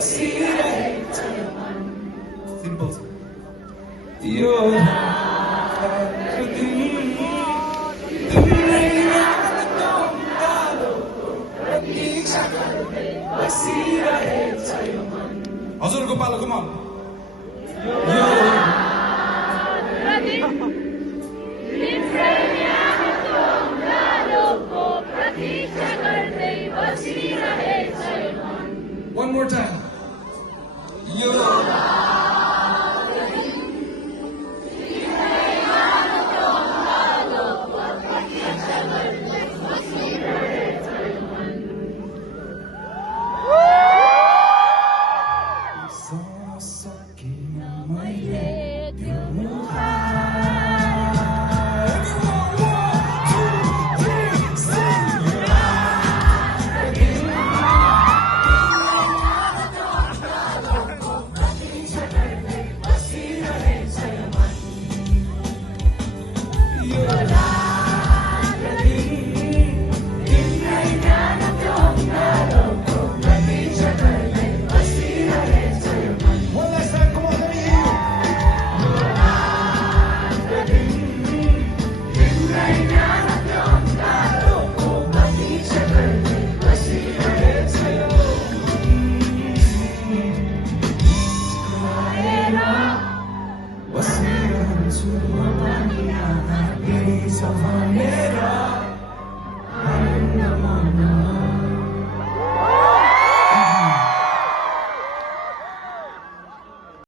बसिरहेछ यो मन। सिम्पल छ यो तिम्रै यादको उकालोको प्रतीक्षा गर्दै बसिरहेछ यो मन। हजुरको पालोको मन One more time. यो बसिरहन्छु म पनि आँखा बिर्सभनेर।